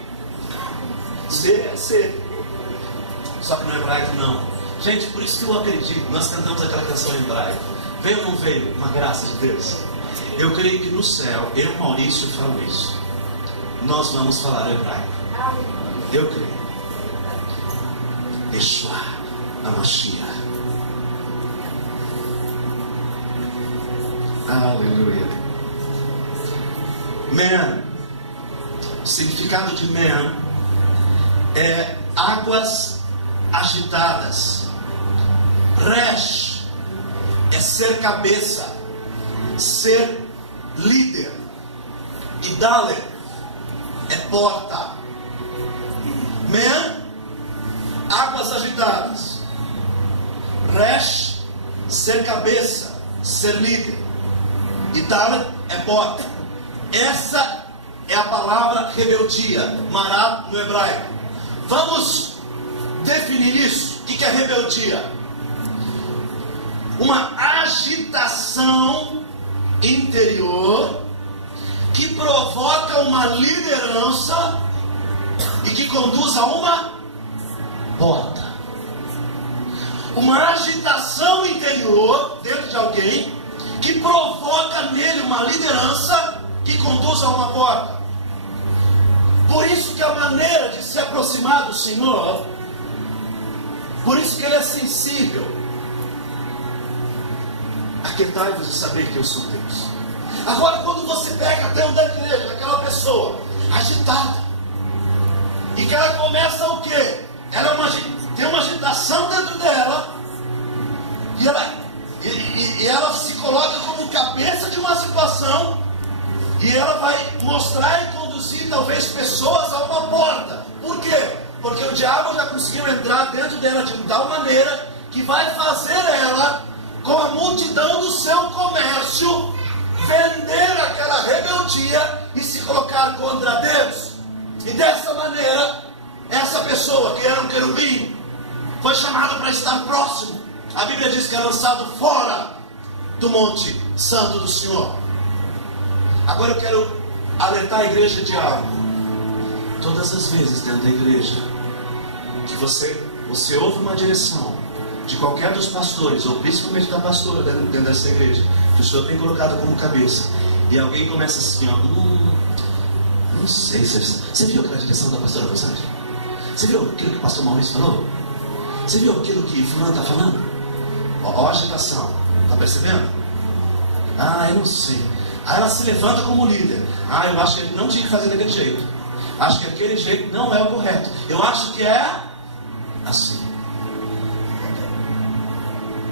C é C. Só que no hebraico não. Gente, por isso que eu acredito. Nós cantamos aquela canção em hebraico. Veio ou não veio? Uma graça de Deus. Eu creio que no céu, eu, Maurício, falo isso. Nós vamos falar hebraico. Eu creio. Yeshua HaMashiach. Aleluia. Man. O significado de man é águas agitadas. Resh é ser cabeça, ser líder. E Dalet é porta. Man, águas agitadas. Resh, ser cabeça, ser líder. E Dalet é porta. Essa é a palavra rebeldia, marat no hebraico. Vamos definir isso. O que é rebeldia? Uma agitação interior que provoca uma liderança e que conduz a uma porta. Uma agitação interior dentro de alguém que provoca nele uma liderança que conduz a uma porta. Por isso que a maneira de se aproximar do Senhor, por isso que Ele é sensível. Aquietai-vos e saber que eu sou Deus. Agora, quando você pega dentro da igreja aquela pessoa agitada, e que ela começa o quê? Ela tem uma agitação dentro dela, e ela se coloca como cabeça de uma situação, e ela vai mostrar e conduzir talvez pessoas a uma porta. Por quê? Porque o diabo já conseguiu entrar dentro dela de tal maneira que vai fazer ela, com a multidão do seu comércio, vender aquela rebeldia e se colocar contra Deus. E dessa maneira, essa pessoa que era um querubim foi chamada para estar próximo. A Bíblia diz que é lançado fora do monte santo do Senhor. Agora eu quero alertar a igreja de algo. Todas as vezes dentro da igreja que você ouve uma direção de qualquer dos pastores, ou principalmente da pastora dentro dessa igreja, que o Senhor tem colocado como cabeça, e alguém começa assim, ó, não sei, você viu aquela direção da pastora Rosângela? Você viu aquilo que o pastor Maurício falou? Você viu aquilo que fulano está falando? Ó a agitação, está percebendo? Ah, eu não sei. Aí ela se levanta como líder. Ah, eu acho que ele não tinha que fazer daquele jeito. Acho que aquele jeito não é o correto. Eu acho que é assim.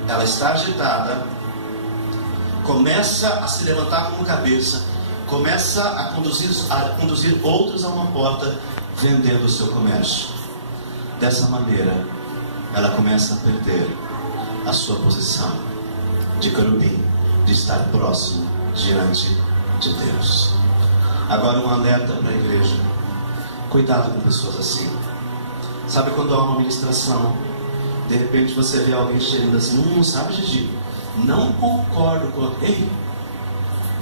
Ela está agitada, começa a se levantar como cabeça, começa a conduzir outros a uma porta, vendendo o seu comércio. Dessa maneira, ela começa a perder a sua posição de querubim, de estar próximo diante de Deus. Agora um alerta para a igreja: cuidado com pessoas assim. Sabe quando há uma ministração, de repente você vê alguém chegando assim, sabe, Gigi, não concordo com... Ei,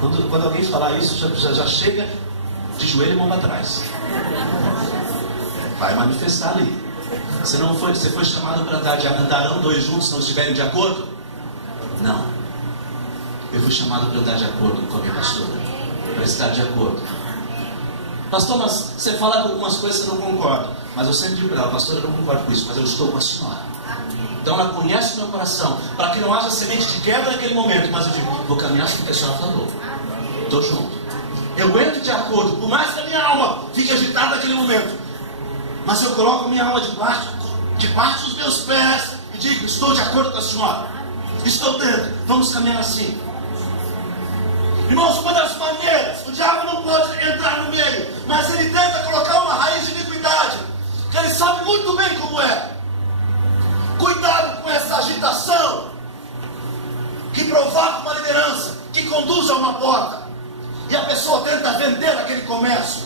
quando alguém falar isso, já chega de joelho e mão para trás. Vai manifestar ali. Você foi chamado para andarão dois juntos se não estiverem de acordo? Não. Eu fui chamado para andar de acordo com a minha pastora, para estar de acordo. Pastor, mas você fala algumas coisas que eu não concordo. Mas eu sempre digo para ela, pastora, eu não concordo com isso, mas eu estou com a senhora. Então ela conhece o meu coração, para que não haja semente de quebra naquele momento. Mas eu digo, vou caminhar com o que a senhora falou. Estou junto. Eu entro de acordo, por mais que a minha alma fique agitada naquele momento. Mas eu coloco a minha alma debaixo dos meus pés e digo, estou de acordo com a senhora. Estou dentro, vamos caminhar assim. Irmãos, uma das maneiras, o diabo não pode entrar no meio, mas ele tenta colocar uma raiz de iniquidade, que ele sabe muito bem como é. Cuidado com essa agitação que provoca uma liderança, que conduz a uma porta, e a pessoa tenta vender aquele comércio,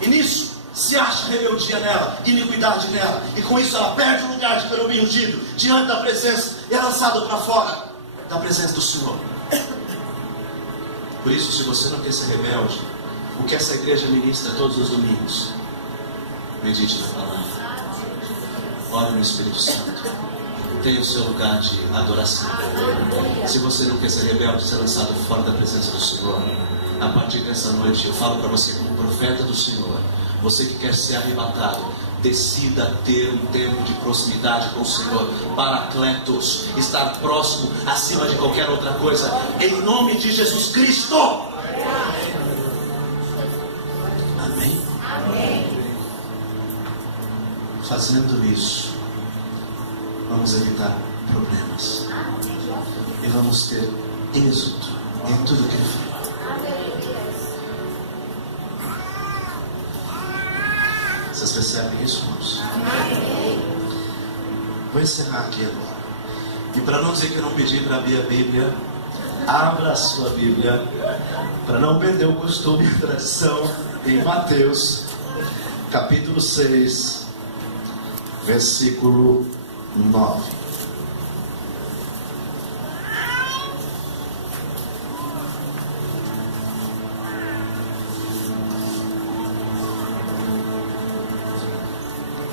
e nisso se acha rebeldia nela, iniquidade nela, e com isso ela perde o lugar de querubim ungido diante da presença e é lançado para fora da presença do Senhor. Por isso, se você não quer ser rebelde, o que essa igreja ministra todos os domingos, medite na palavra, ore no Espírito Santo, tenha o seu lugar de adoração. Se você não quer ser rebelde, ser lançado fora da presença do Senhor, a partir dessa noite eu falo para você como profeta do Senhor, você que quer ser arrebatado, decida ter um tempo de proximidade com o Senhor, paracletos, estar próximo acima de qualquer outra coisa, em nome de Jesus Cristo. Amém? Amém. Fazendo isso, vamos evitar problemas e vamos ter êxito em tudo que ele fala. Vocês percebem isso, irmãos? Vou encerrar aqui agora. E para não dizer que eu não pedi para abrir a Bíblia, abra a sua Bíblia, para não perder o costume e a tradição, em Mateus, capítulo 6, versículo 9.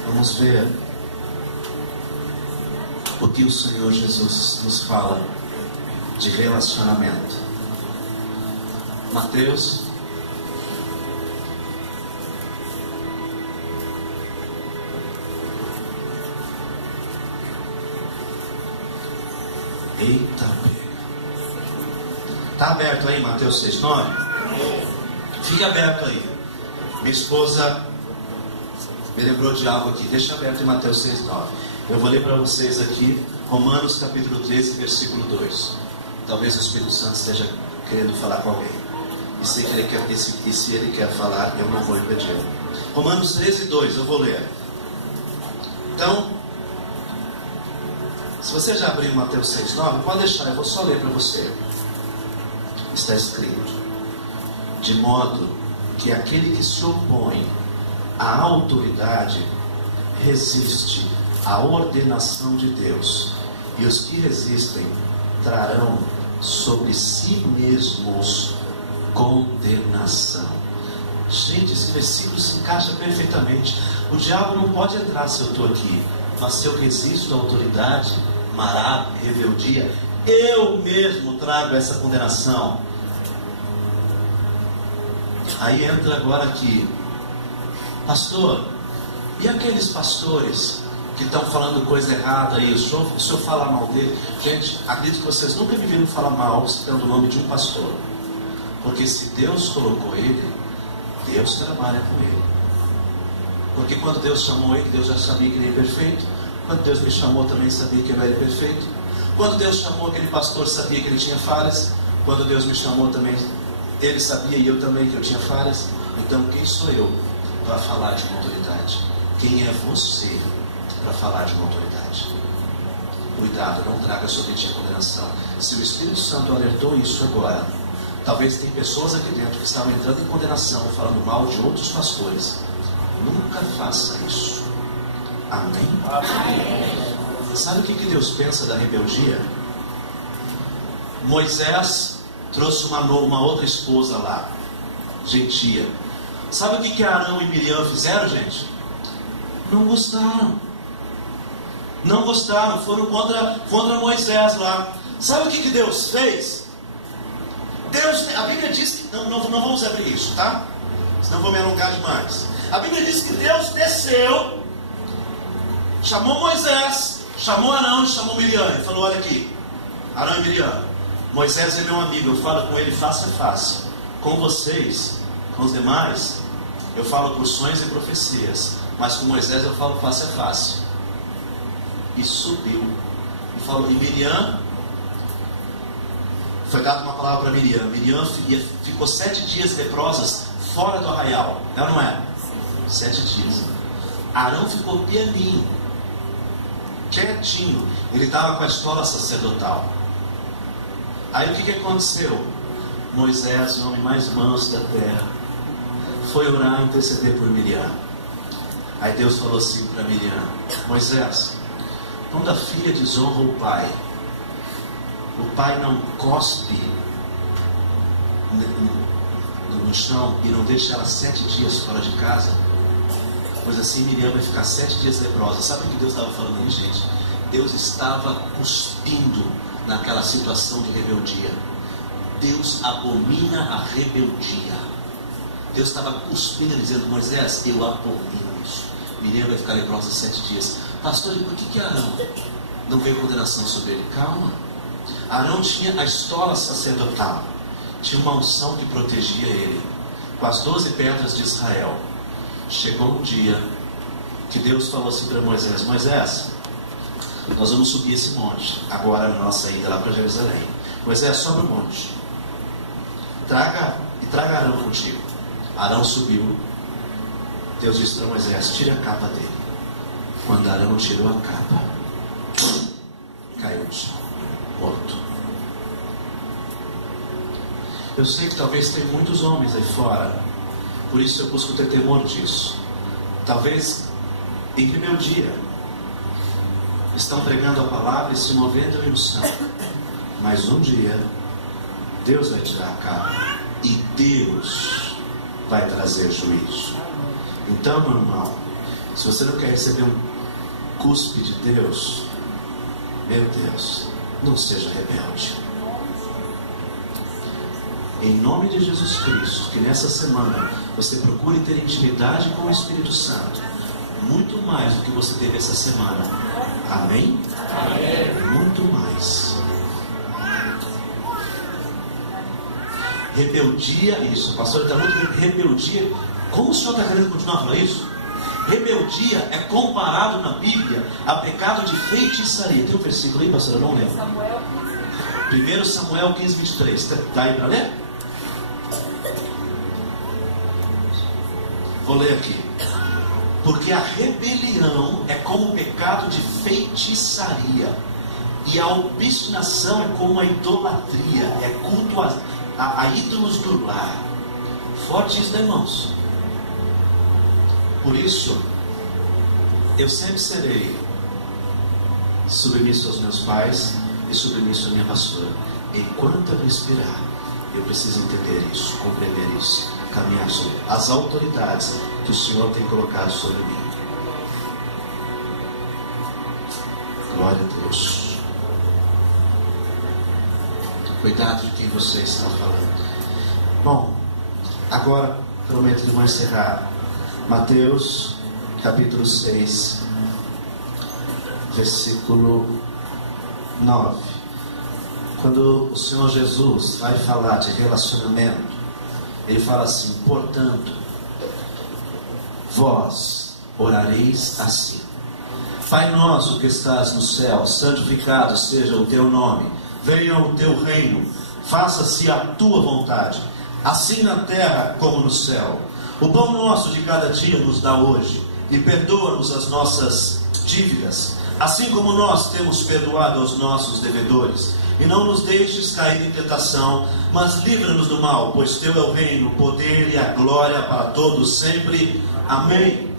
Vamos ver o que o Senhor Jesus nos fala de relacionamento. Mateus Eita, está aberto aí Mateus 6:9? Fica aberto aí. Minha esposa me lembrou de algo aqui. Deixa aberto em Mateus 6:9. Eu vou ler para vocês aqui Romanos capítulo 13, versículo 2. Talvez o Espírito Santo esteja querendo falar com alguém. E se ele quer falar, eu não vou impedir. Romanos 13, 2, eu vou ler. Então, se você já abriu Mateus 6:9, pode deixar, eu vou só ler para você. Está escrito: de modo que aquele que se opõe à autoridade resiste à ordenação de Deus, e os que resistem trarão sobre si mesmos condenação. Gente, esse versículo se encaixa perfeitamente. O diabo não pode entrar se eu estou aqui, mas se eu resisto à autoridade, mará, rebeldia, eu mesmo trago essa condenação. Aí entra agora aqui: pastor, e aqueles pastores que estão falando coisa errada aí, o senhor fala mal dele? Gente, acredito que vocês nunca me viram falar mal citando o nome de um pastor, porque se Deus colocou ele, Deus trabalha com ele. Porque quando Deus chamou ele, Deus já sabia que ele era perfeito. Quando Deus me chamou, também sabia que eu era perfeito. Quando Deus chamou aquele pastor, sabia que ele tinha falhas. Quando Deus me chamou também, ele sabia, e eu também, que eu tinha falhas. Então quem sou eu para falar de uma autoridade? Quem é você para falar de uma autoridade? Cuidado, não traga sobre ti a condenação. Se o Espírito Santo alertou isso agora, talvez tem pessoas aqui dentro que estavam entrando em condenação, falando mal de outros pastores. Nunca faça isso. Amém? Amém. Sabe o que Deus pensa da rebeldia? Moisés trouxe uma outra esposa lá, gentia. Sabe o que Arão e Miriam fizeram, gente? Não gostaram. Não gostaram, foram contra Moisés lá. Sabe o que Deus fez? A Bíblia diz que... Não vamos abrir isso, tá? Senão vou me alongar demais. A Bíblia diz que Deus desceu, chamou Moisés, chamou Arão e chamou Miriam. E falou: olha aqui, Arão e Miriam, Moisés é meu amigo, eu falo com ele face a face. Com vocês, com os demais, eu falo por sonhos e profecias, mas com Moisés eu falo face a face. E subiu e falou. E Miriam, foi dada uma palavra para Miriam. Miriam ficou 7 dias leprosas fora do arraial, é ou não é? 7 dias. Arão ficou pianinho, quietinho. Ele estava com a estola sacerdotal. Aí o que aconteceu? Moisés, o homem mais manso da terra, foi orar e interceder por Miriam. Aí Deus falou assim para Miriam: Moisés, quando a filha desonra o pai não cospe no chão e não deixa ela 7 dias fora de casa, pois assim Miriam vai ficar 7 dias leprosa. Sabe o que Deus estava falando aí, gente? Deus estava cuspindo naquela situação de rebeldia. Deus abomina a rebeldia. Deus estava cuspindo, dizendo: Moisés, eu abomino isso. Miriam vai ficar leprosa 7 dias. Pastor, e por que Arão não veio condenação sobre ele? Calma. Arão tinha a estola sacerdotal, tinha uma unção que protegia ele, com as 12 pedras de Israel. Chegou um dia que Deus falou assim para Moisés: Moisés, nós vamos subir esse monte agora na nossa ida lá para Jerusalém. Moisés, sobe o monte, traga Arão contigo. Arão subiu. Deus disse para Moisés: tire a capa dele. Quando Arão tirou a capa, caiu no chão, morto. Eu sei que talvez tem muitos homens aí fora, por isso eu busco ter temor disso. Talvez em rebeldia estão pregando a palavra e se movendo em unção, mas um dia Deus vai tirar a capa e Deus vai trazer juízo. Então, meu irmão, se você não quer receber um cuspe de Deus, meu Deus, não seja rebelde. Em nome de Jesus Cristo, que nessa semana você procure ter intimidade com o Espírito Santo, muito mais do que você teve essa semana. Amém? Amém. Muito mais. Rebeldia, isso, o pastor está muito bem. Rebeldia, como o senhor está querendo continuar falando isso? Rebeldia é comparado na Bíblia a pecado de feitiçaria. Tem um versículo aí, pastor? Eu não lembro. 1 Samuel 15, 23. Está aí para ler? Vou ler aqui. Porque a rebelião é como o pecado de feitiçaria, e a obstinação é como a idolatria, é culto a ídolos do lar. Forte isso, né, irmãos? Por isso, eu sempre serei submisso aos meus pais e submisso à minha pastora. Enquanto eu respirar, eu preciso entender isso, compreender isso, caminhar sobre as autoridades que o Senhor tem colocado sobre mim. Glória a Deus. Cuidado de quem você está falando. Bom, agora prometo que vou encerrar. Mateus capítulo 6, versículo 9. Quando o Senhor Jesus vai falar de relacionamento, Ele fala assim: portanto, vós orareis assim: Pai nosso que estás no céu, santificado seja o teu nome, venha o teu reino, faça-se a tua vontade, assim na terra como no céu. O pão nosso de cada dia nos dá hoje, e perdoa-nos as nossas dívidas, assim como nós temos perdoado aos nossos devedores. E não nos deixes cair em tentação, mas livra-nos do mal, pois teu é o reino, o poder e a glória para todos sempre. Amém.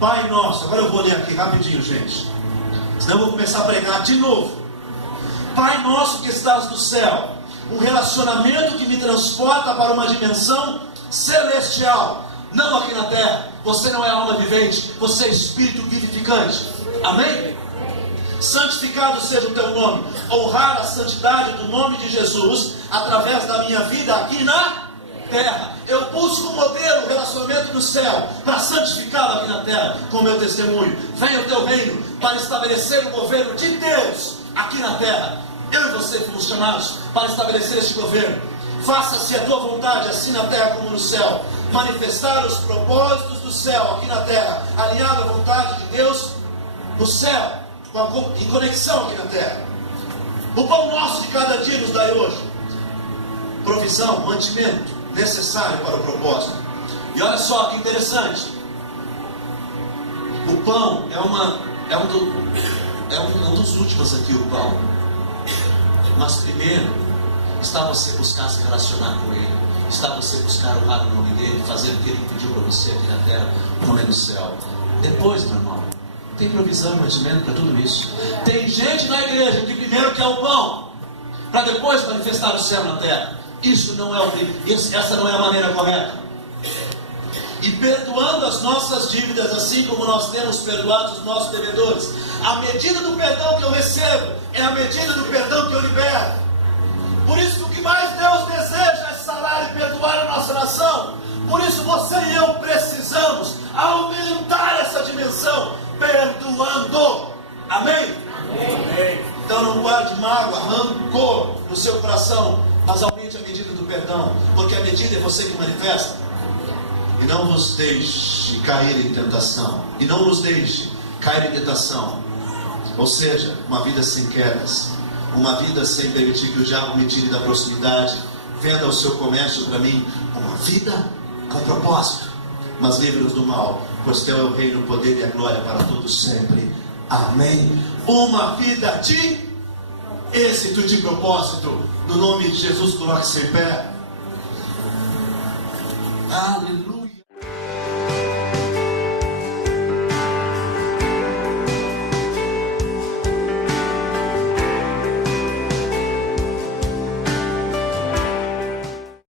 Pai nosso, agora eu vou ler aqui rapidinho, gente, senão eu vou começar a pregar de novo. Pai nosso que estás no céu, um relacionamento que me transporta para uma dimensão celestial, não aqui na terra. Você não é alma vivente, você é espírito vivificante. Amém? Santificado seja o teu nome. Honrar a santidade do nome de Jesus através da minha vida aqui na terra. Eu busco um modelo, relacionamento no céu, para santificá-lo aqui na terra com meu testemunho. Venha o teu reino para estabelecer o governo de Deus aqui na terra. Eu e você fomos chamados para estabelecer este governo. Faça-se a tua vontade, assim na terra como no céu. Manifestar os propósitos do céu aqui na terra, alinhado à vontade de Deus no céu, em conexão aqui na terra. O pão nosso de cada dia nos dai hoje. Provisão, mantimento necessário para o propósito. E olha só que interessante. O pão é um dos últimos aqui, o pão. Mas primeiro está você buscar se relacionar com Ele, está você buscar honrar o nome dEle, fazer o que Ele pediu para você aqui na terra, como é no céu. Depois, meu irmão, tem provisão mais ou menos para tudo isso. Tem gente na igreja que primeiro quer o pão, para depois manifestar o céu na terra. Isso não é essa não é a maneira correta. E perdoando as nossas dívidas, assim como nós temos perdoado os nossos devedores, a medida do perdão que eu recebo é a medida do perdão que eu libero. Por isso que o que mais Deus deseja é sarar e perdoar a nossa nação. Por isso você e eu precisamos aumentar essa dimensão, perdoando. Amém? Amém. Então não guarde mágoa, rancor no seu coração, mas aumente a medida do perdão, porque a medida é você que manifesta. E não vos deixe cair em tentação. E não vos deixe cair em tentação. Ou seja, uma vida sem quedas, uma vida sem permitir que o diabo me tire da proximidade. Venda o seu comércio para mim. Uma vida com propósito, mas livre-nos do mal, pois teu é o reino, o poder e a glória para todos sempre. Amém. Uma vida de êxito, de propósito. No nome de Jesus, coloque-se em pé. Aleluia.